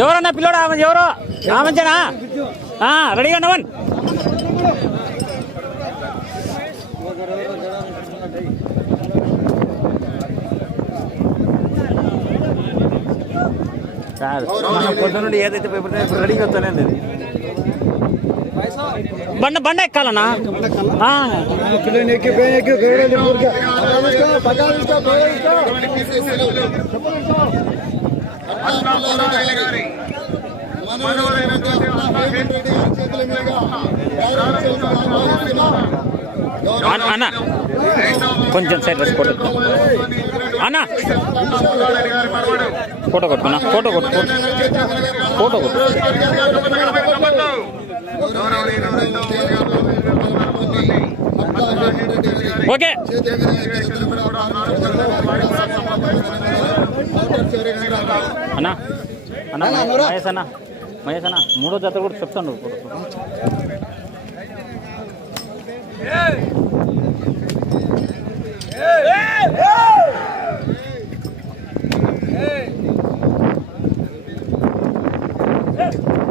ఎవరన్నా పిల్లోడు? ఆమె ఎవరు? ఆమంచేనా రెడీగా నవన్ కాదు మన పొద్దు నుండి ఏదైతే పేపర్ రెడీగా వస్తానండి అది. బండ బండ ఎక్కాలనా? అన్న అన్న. కొంచెం సైడ్ డ్రెస్ ఫోటో అన్న. ఫోటో కొట్టుకున్నా. ఫోటో కొట్టు ఫోటో. ఓకే. అన్నా. అన్నా మహేష్ అన్న. మహేష్ అన్న. మూడో జాతర కూడా చెప్తాను Hey! Hey! నువ్వు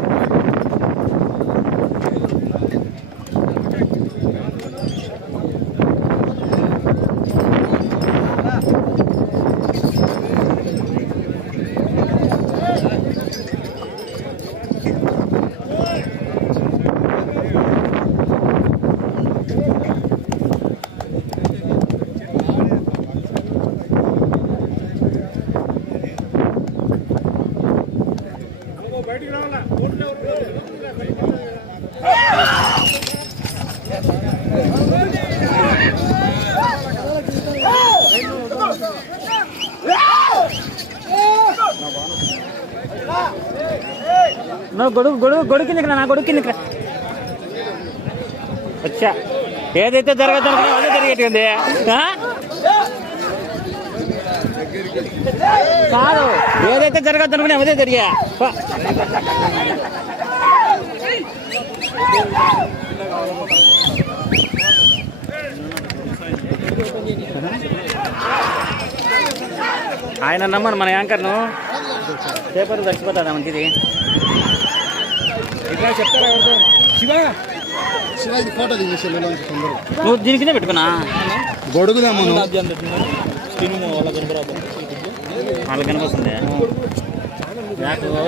గొడుగు గొడుగు గొడుగు కిందకి రా, నా గొడుగు కిందకి రా. వచ్చా ఏదైతే జరగదు అనుకున్నా అదే జరిగేటుంది ఆ? కాదు ఏదైతే జరగదు అనుకున్నా అదే జరిగా పా. ఆయన నమ్మను మన యాంకర్ను పేపర్ చచ్చిపోతుందా మంచిది శివాజీ ఫోటో తీసేసి నువ్వు దీని కింద పెట్టుకున్నా? గొడుగుదాము వాళ్ళకి కనిపిస్తుంది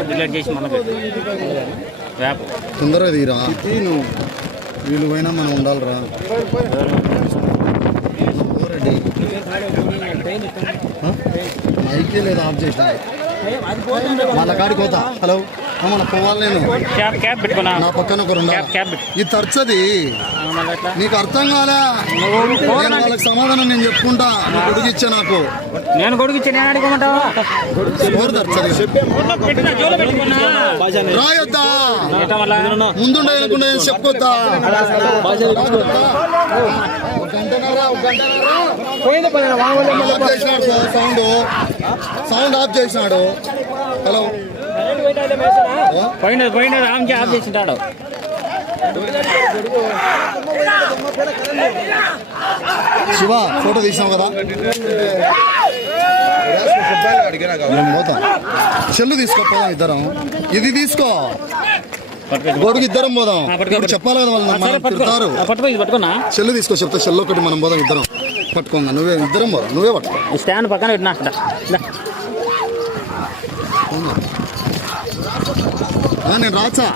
డిలీట్ చేసి తొందరగా తీరా. నువ్వు వీళ్ళు పోయినా మనం ఉండాలిరా. మైకే లేదు ఆఫ్ చేసిన? వాళ్ళ కాడికి పోతా. హలో. మన పోవాలి నేను. పెట్టుకున్నా. నా పక్కన ఇది తరచది? నీకు అర్థం కాలే. నేను. వాళ్ళకి సమాధానం నేను చెప్పుకుంటా. ఇచ్చా నాకు. నేను కొడుకు ఇచ్చి నేను అడుగుమంటావా? తరచది. రాయొద్దా? ముందుండే నేను సౌండ్. సౌండ్ ఆఫ్ చేసినాడు. హలో. పోయినది పోయినది ఆమె ఆఫ్ చేసింటాడు. శివ ఫోటో తీసినావు కదా? పోతా. చెల్లు తీసుకో పోదాం ఇద్దరం. ఇది తీసుకో. గొడుగు ఇద్దరం పోదాం. ఇప్పుడు చెప్పాలి కదా వాళ్ళు తిడతారు. చెల్లు తీసుకో చెప్తా. చెల్లు ఒకటి మనం పోదాం ఇద్దరం. పట్టుకోంగా నువ్వే ఇద్దరం పోదాం. నువ్వే పట్టుకో. స్టాండ్ పక్కన పెట్టినా నేను రాచా.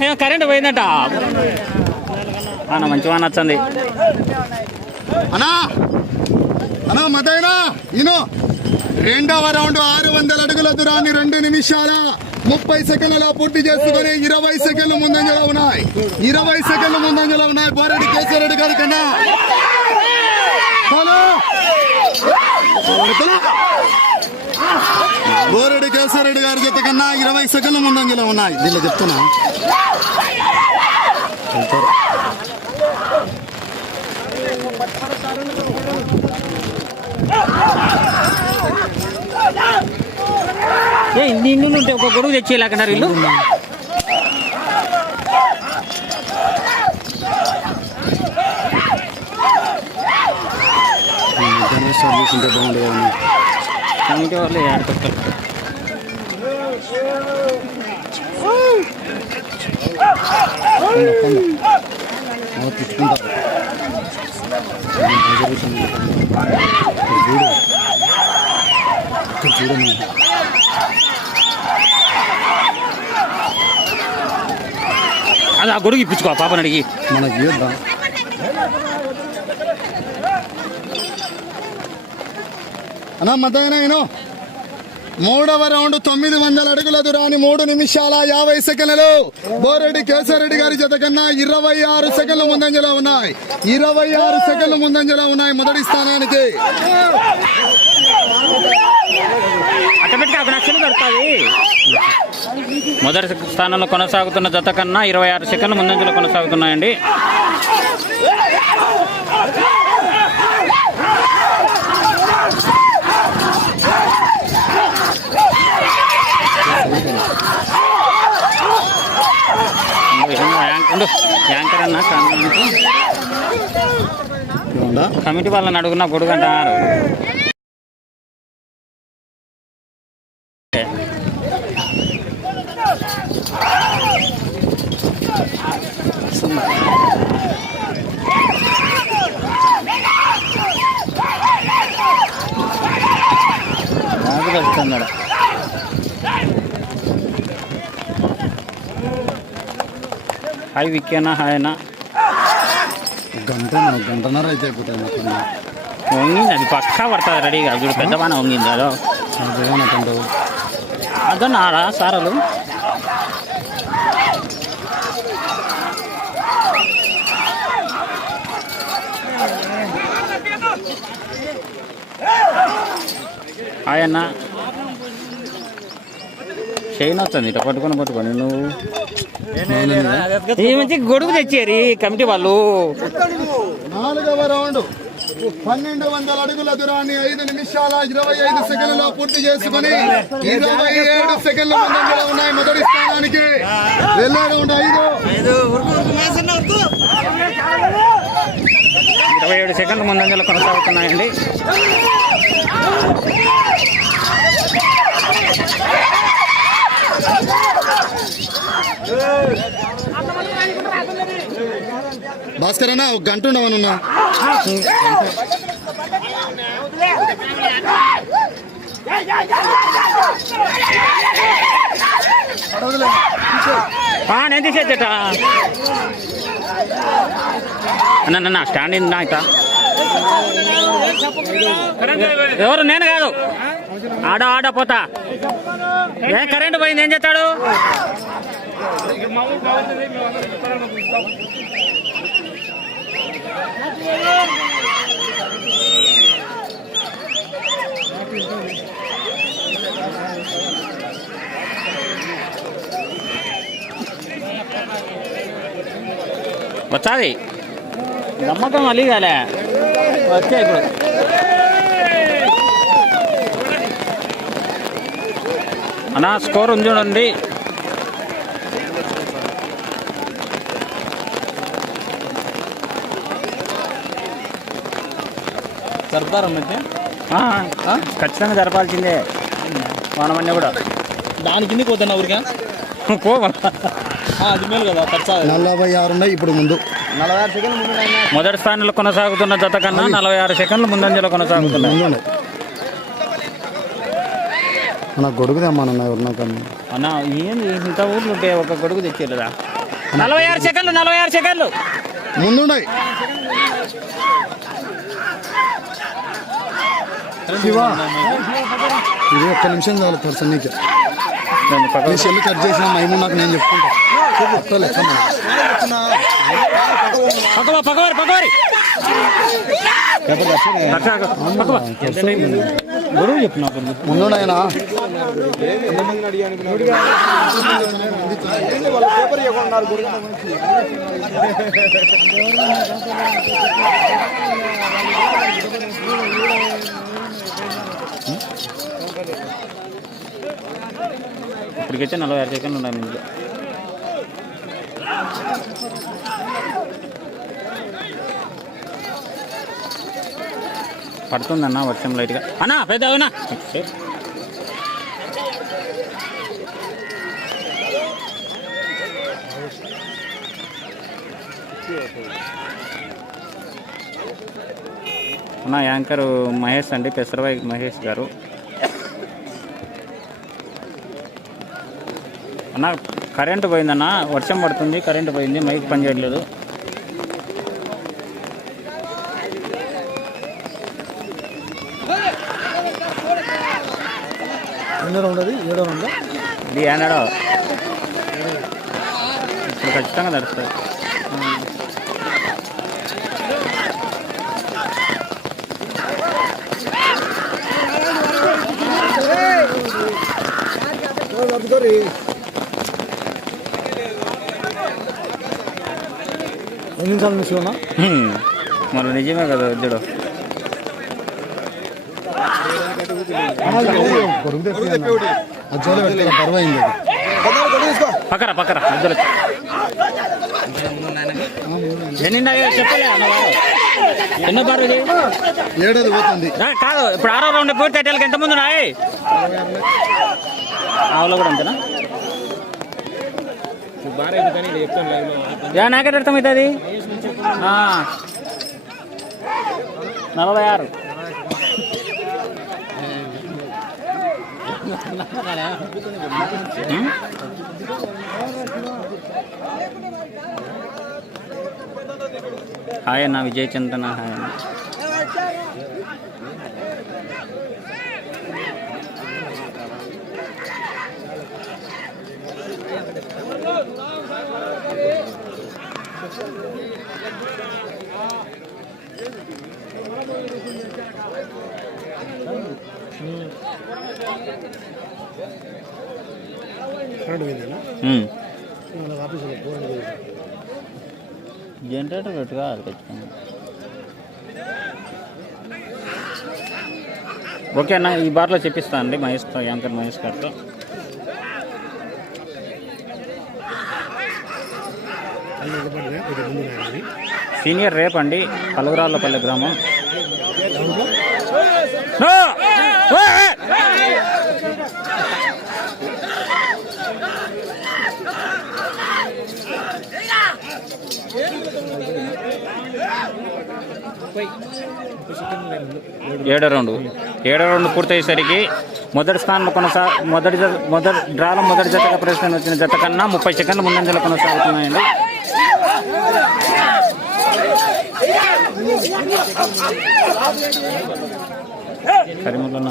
నువ్వు కరెంట్ పోయిందట. అన్న మంచిగా నచ్చింది. అన్నా అన్నా మతైనా ఈను. రెండవ రౌండ్ ఆరు వందల అడుగుల దూరాన్ని రెండు నిమిషాల ముప్పై సెకండ్లలో పూర్తి చేసుకుని ఇరవై సెకండ్లు ముందంజలో ఉన్నాయి. ఇరవై సెకండ్లు ముందంజలో ఉన్నాయి. బోరెడ్డి కేశవరెడ్డి గారి కన్నా. బోరెడ్డి కేశవరెడ్డి గారి జత కన్నా ఇరవై సెకండ్ల ముందంజలో ఉన్నాయి. దీనిలో చెప్తున్నా. ఏ ఇన్ని ఇన్ని ఉంటే ఒక గొడుగు తెచ్చేయలేకన్నారు వీళ్ళు సర్వీస్ ఉంటే బాగుండే కమిటీ వాళ్ళు ఏడుకొస్తారు తిట్టుకుంటారు చూడు ఇక్కడ చూడమ్మా అది ఆ గొడుగు ఇప్పించుకో ఆ పాపని అడిగి. మనకి ఇవ్వద్దా అన్నా మతైనా నేను మూడవ రౌండ్ తొమ్మిది వందల అడుగుల దూరాన్ని మూడు నిమిషాల యాభై సెకండ్లు. బోరెడ్డి కేశవరెడ్డి గారి జత కన్నా ఇరవై ఆరు సెకండ్లు ముందంజలో ఉన్నాయి. ఇరవై ఆరు సెకండ్లు ముందంజలో ఉన్నాయి మొదటి స్థానానికి. మొదటి స్థానంలో కొనసాగుతున్న జత కన్నా ఇరవై ఆరు సెకండ్లు ముందంజలో కొనసాగుతున్నాయండి. యాంకర్ అన్న కమిటీ వాళ్ళని అడుగున్నా గొడుగు అంటున్నారు. నాకు హాయ్ విక్కేనా హాయ్ అన్న. గంట గంటన్నర అయితే వంగింది అది పక్కా పడుతుంది రెడీగా చూడు పెద్ద బాగా వంగింది అదో. అదో నారా సారలు. హాయ్ అన్న. చైన్ వస్తుంది ఇట్లా పట్టుకొని పట్టుకొని నువ్వు. ఈ మంచి గొడుగు తెచ్చారు ఈ కమిటీ వాళ్ళు. నాలుగవ రౌండ్ పన్నెండు వందల అడుగుల దూరాన్ని ఐదు నిమిషాల ఇరవై ఐదు సెకండ్లలో పూర్తి చేసుకుని ఇరవై ఏడు సెకండ్ల ముందంజలో ఉన్నాయి మొదటి స్థానానికి. వెళ్ళే రౌండ్ ఐదు. ఇరవై ఏడు సెకండ్ల ముందంజలో కొనసాగుతున్నాయండి. భాస్కర్ అన్న ఒక గంట ఉండవనున్నా నేను తీసేట అన్న అన్న స్టాండ్ నా ఇట ఎవరు నేను కాదు. ఆడ ఆడ పోతా. ఏ కరెంట్ పోయింది ఏం చేస్తాడు? వచ్చాది. నమ్మకం అలిగాలే. వచ్చాయి ఇప్పుడు. అన్నా స్కోర్ ఉంది చూడండి. జరుపుతారా మధ్య ఖచ్చితంగా జరపాల్సిందే. మనమన్నీ కూడా. దాని కిందకి పోతున్నా ఊరిగా అది మేలు కదా నలభై ఆరు ఉన్నాయి ఇప్పుడు ముందు. నలభై ఆరు సెకండ్లు ముందు అయినా మొదటి స్థానంలో కొనసాగుతున్న జత కన్నా నలభై ఆరు సెకండ్లు ముందంజలో కొనసాగుతున్నాయి. నాకు గొడుగు తెమ్మనన్నా ఎవరు కన్నా అన్న ఏంది? ఇంత ఊర్లు ఉంటే ఒక గొడుగు తెచ్చేదా నలభై ఆరు సెకండ్లు నలభై ఆరు సెకండ్లు. ముందున్నాయి శివ. ఇది ఒక్క నిమిషం చాలు పర్సన్ నీకు. దాన్ని పక్కకు నీ సెల్ కట్ చేసిన మైము నాకు నేను చెప్పుకుంటా. చెప్పు, లెక్క. పక్కవా పక్కవారి పక్కవారి ముందు నాయనా. ఇప్పటికైతే నలభై ఆరు సెకండ్లు ఉన్నాయి ఇంట్లో పడుతుందన్న వర్షం లైట్గా అన్నా పెద్ద అవునా అన్న యాంకర్ మహేష్ అండి పెసరవాయి మహేష్ గారు. అన్న కరెంటు పోయిందన్న వర్షం పడుతుంది కరెంటు పోయింది మైక్ పని ఎన్నో ఉండదు ఏడో ఉందా ఇది ఏనాడో? ఇప్పుడు ఖచ్చితంగా నడుస్తుంది. ఎన్ని నిమిషాలు హ్మ్. మరి నిజమే కదా వద్దుడు అది. జోలు. పెట్టుకోవాలి పర్వాయింది ఎన్ని బారు ఏడోది పోతుంది. కాదు ఇప్పుడు ఆరో రౌండ్ పూర్తి అట్టేళ్ళకి ఎంత ముందు ఉన్నాయి? ఆవులో కూడా అంతేనా? యా నాకే అర్థమవుతుంది ఆ. నలభై ఆరు. ఉం? హాయ్ అన్న విజయ్ చందన హాయ్ అన్న ఉం. జనరేటర్ పెట్టుగా అది ఖచ్చితంగా ఓకే అన్న ఈ బార్లో చెప్పిస్తా అండి మహేష్తో యాంకర్ మహేష్ గారితో. సీనియర్ రేప్ అండి పలుగురాళ్ళపల్లి గ్రామం నో! ఓ! ఏడో రౌండ్. ఏడో రౌండ్ పూర్తయ్యేసరికి మొదటి స్థానంలో కొనసా మొదటి జత- మొదటి డ్రాలో మొదటి జతగా ప్రశ్న వచ్చిన జత కన్నా ముప్పై సెకండ్ల ముందంజలో కొనసాగుతున్నాయండి. కరిమూలలో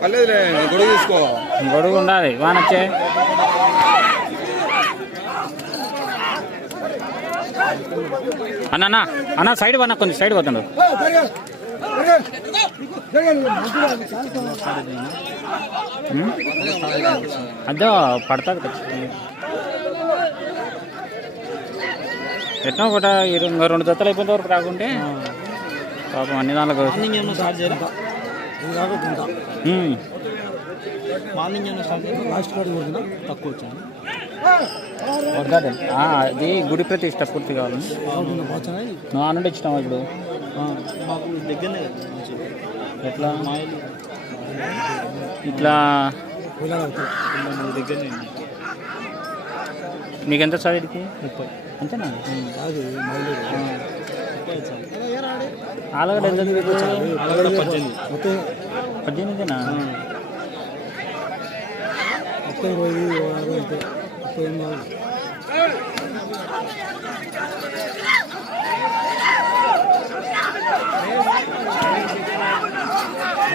పర్లేదులే గొడుగు తీసుకో. గొడుగు ఉండాలి వానొచ్చే అన్న అన్న సైడ్ వన్న కొంచెం సైడ్ పోతుండు అదో పడుతుంది ఖచ్చితంగా. ఎట్లా ఒకట ఇంకో రెండు జతలు అయిపోయిన వరకు రాకుంటే పాపం అన్ని దాంట్లో మార్నింగ్ లాస్ట్ కార్డు తక్కువ వచ్చాను అది గుడి ప్రతిష్ట పూర్తి పోతానా నువ్వు ఆనండి ఇచ్చినావు ఇప్పుడు? మాకు దగ్గరనే కదా ఎట్లా? మాయలు. ఇట్లా దగ్గరనే నీకెంత చదివికి ముప్పై. అంతేనా? కాదు ముప్పై ఆలగడ ఎంత? అలాగే పద్దెనిమిది. పద్దెనిమిదినా? మొత్తం ఇరవై ఐదు ఇరవై ఆరు అంతే ముప్పై.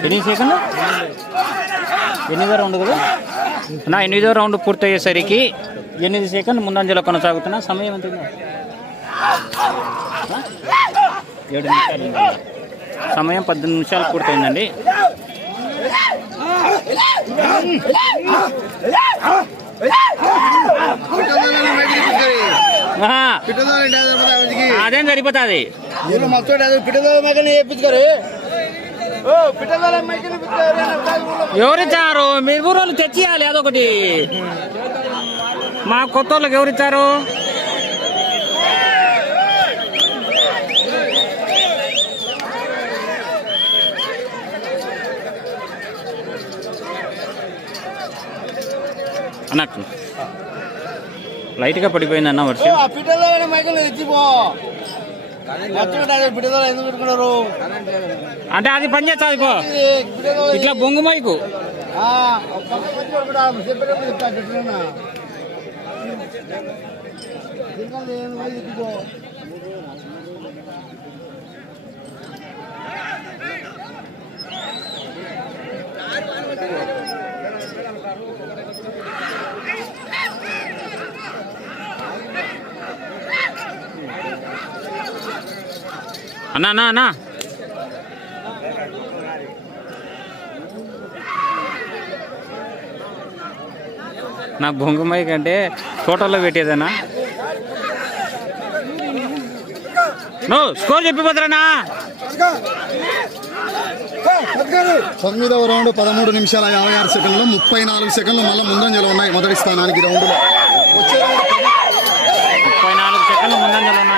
ఎన్ని సెకండ్ ఎనిమిదో రౌండ్ కదా? నా ఎనిమిదో రౌండ్ పూర్తయ్యేసరికి ఎనిమిది సెకండ్ ముందంజలో కొనసాగుతున్న సమయం ఎంత? ఏడు నిమిషాలు. సమయం పద్దెనిమిది నిమిషాలు పూర్తయిందండి. అదేం సరిపోతుంది? ఎవరిచ్చారు మీ ఊరోళ్ళు తెచ్చియాలి అదొకటి. మా కొత్త వాళ్ళకి ఎవరిచ్చారు అన్నట్టు లైట్గా పడిపోయింది అన్న వర్షం పిట్టల ఎందుకు పెట్టుకున్నారు అంటే అది పని చేస్తుంది పో ఇట్లా బొంగు మైకు. ఆ, ఒక పక్క పెట్టుకోరు కూడా, చెప్పేటప్పుడు చెప్తా చెట్టున్నా. ఇంకా లేదు, పోయి తెచ్చుకో. అన్నా అన్నా అన్నా. నా బొంగు మైక్ అంటే తోటలో పెట్టేదనా నో స్కోర్ చెప్పిపోతారనా తొమ్మిదవ రౌండ్ పదమూడు నిమిషాల యాభై ఆరు సెకండ్లు ముప్పై నాలుగు సెకండ్లు మళ్ళీ ముందంజలో ఉన్నాయి మొదటి స్థానానికి రౌండ్లో. ముప్పై నాలుగు సెకండ్లు ముందంజలు ఉన్నాయండి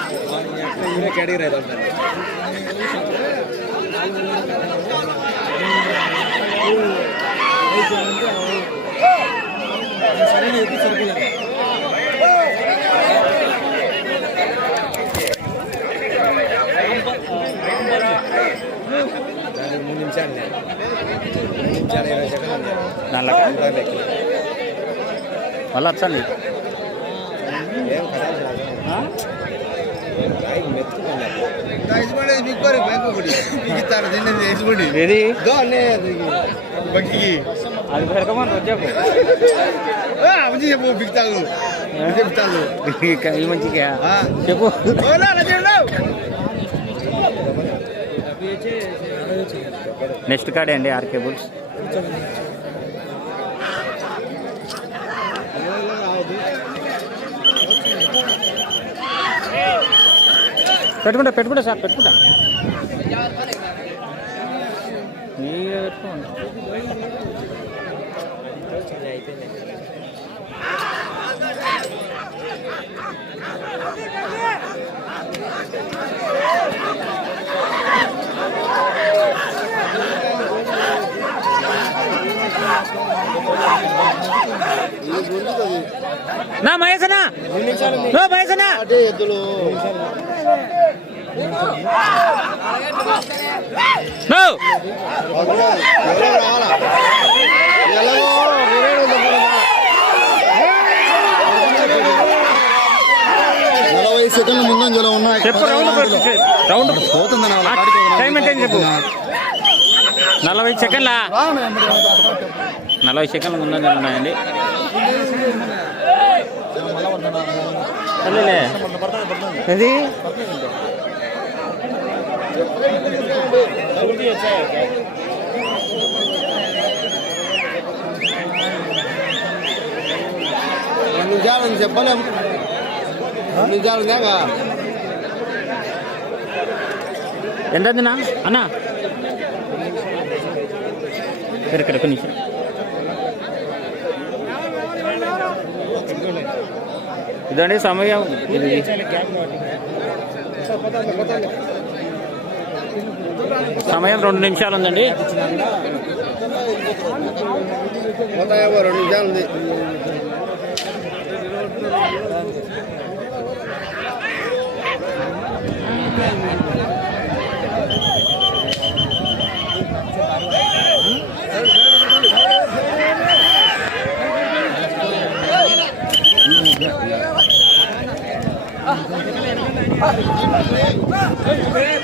నిమిషాలుంది అన్నా ఐదు నిమిషాలుంది దానిలో మళ్ళీ వచ్చండి ఏది అది చెప్పు. చెప్తాను మంచిగా. నెక్స్ట్ కాడే అండి ఆర్కే బుల్స్. పెట్టుకుంటా పెట్టుకుంటా సార్ పెట్టుకుంటా. మీరే పెట్టుకోండి. నా మహేశనా? నో మహేశనా? ఎద్దులు. నలభై సెకండ్ల ముందంజలో ఉన్నాయి. చెప్పు రౌండ్ రౌండ్ ఒక టైం చెప్పు. నలభై సెకండ్లా? నలభై సెకండ్లు ముందంజలు ఉన్నాయండి. సరేలే. ఏది రెండు నిమిషాలు చెప్పలేము రెండు నిమిషాలు దాకా ఎంత అన్నా అన్నా ఇక్కడ ఇక్కడ కొన్ని ఇదండి సమయం. ఇది సమయం రెండు నిమిషాలు ఉందండి. రెండు నిమిషాలు ఉంది. Hey, man.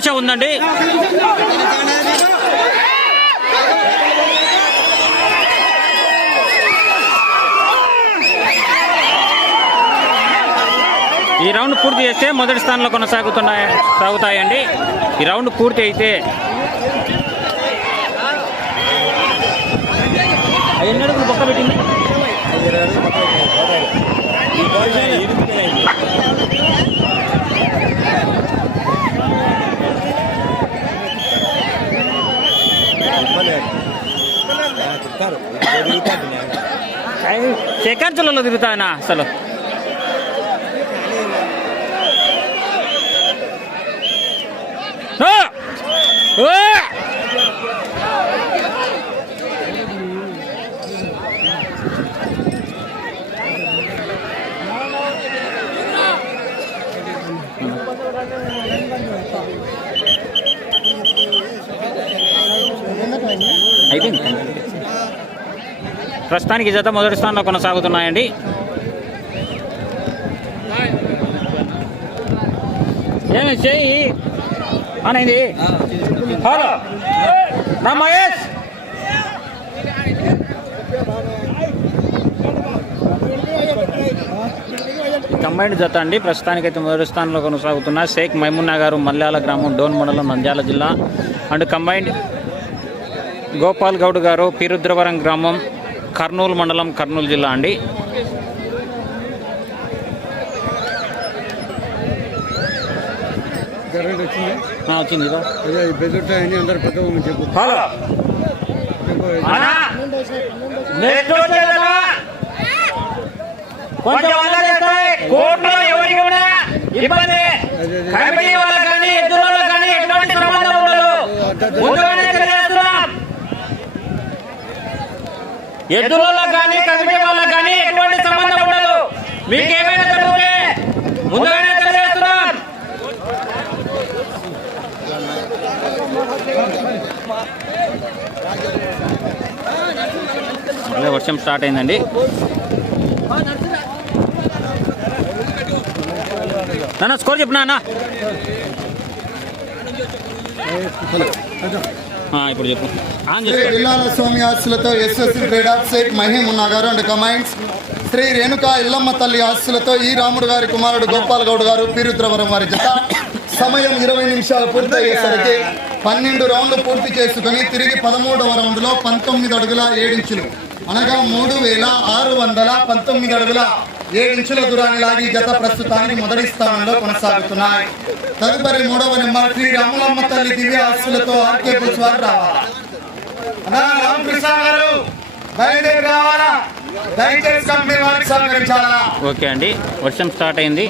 ఒక్క ఉందండి. ఈ రౌండ్ పూర్తి చేస్తే మొదటి స్థానంలో కొనసాగుతున్నాయి సాగుతాయండి. ఈ రౌండ్ పూర్తి అయితే ಶೇಖರ್ ಚಲೋ ತಿರುತ್ತಾವನ ಚಲೋ ಓ ప్రస్తుతానికి జత మొదటి స్థానంలో కొనసాగుతున్నాయండి. ఏమి చెయ్యి అనేది హలో మహేష్. కంబైండ్ జత అండి. ప్రస్తుతానికైతే మొదటి స్థానంలో కొనసాగుతున్న షేక్ మైమున్నా గారు మల్యాల గ్రామం డోన్ మండలం నంద్యాల జిల్లా. అండ్ కంబైండ్ గోపాల్ గౌడ్ గారు పీరుద్రవరం గ్రామం కర్నూలు మండలం కర్నూలు జిల్లా అండి. వచ్చింది కోర్టులో ఎవరికి ఇబ్బంది! వాళ్ళకి కానీ వాళ్ళకి కానీ ఎటువంటి సంబంధం ఉండదు ముందుగానే తెలియజేస్తున్నాం ఎద్దుల వాళ్ళకి కానీ కమిటీ వాళ్ళకి కానీ ఎటువంటి సంబంధం ఉండదు. మీకు ఏమైనా జరిగితే ముందుగానే తెలియజేస్తున్నాం. మళ్ళీ వర్షం స్టార్ట్ అయిందండి. నాన్న స్కోర్ చెప్పు నాన్న. ఇప్పుడు చెప్పు. శ్రీ విల్లాల స్వామి ఆస్తులతో ఎస్ఎస్సి ట్రేడర్ షేక్ మహీం ఉన్నా అండ్ కమాండ్స్. శ్రీ రేణుకా ఇల్లమ్మ తల్లి ఆస్తులతో ఈ రాముడు గారి కుమారుడు గోపాల్ గౌడ్ గారు పీరుద్రవరం వారి జత. సమయం ఇరవై నిమిషాలు పూర్తయ్యేసరికి పన్నెండు రౌండ్లు పూర్తి చేసుకుని తిరిగి పదమూడవ రౌండ్లో పంతొమ్మిది అడుగుల ఏడించులు అనగా మూడు వేల ఆరు వందల పంతొమ్మిది అడుగుల ఏడించుల దూరాన్ని లాగి జత ప్రస్తుతానికి మొదటి స్థానంలో కొనసాగుతున్నాయి. తదుపరి మూడవ నెంబర్ శ్రీ రాములమ్మ తల్లి దివ్య ఆస్తులతో ఆర్కే పుష్పాలు రావాలి? అన్నా రామకృష్ణ గారు బయలుదేరి రావాలా? దయచేసి కంపెనీ వారికి సహకరించాలా? ఓకే అండి వర్షం స్టార్ట్ అయింది.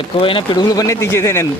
ఎక్కువైనా పిడుగులు పని తీసేదే నేను.